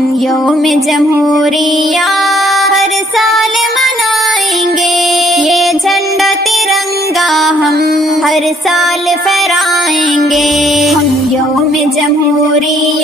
यौम जमहूरिया हर साल मनाएंगे, ये झंडा तिरंगा हम हर साल फहराएंगे। हम यौम जमहूरिया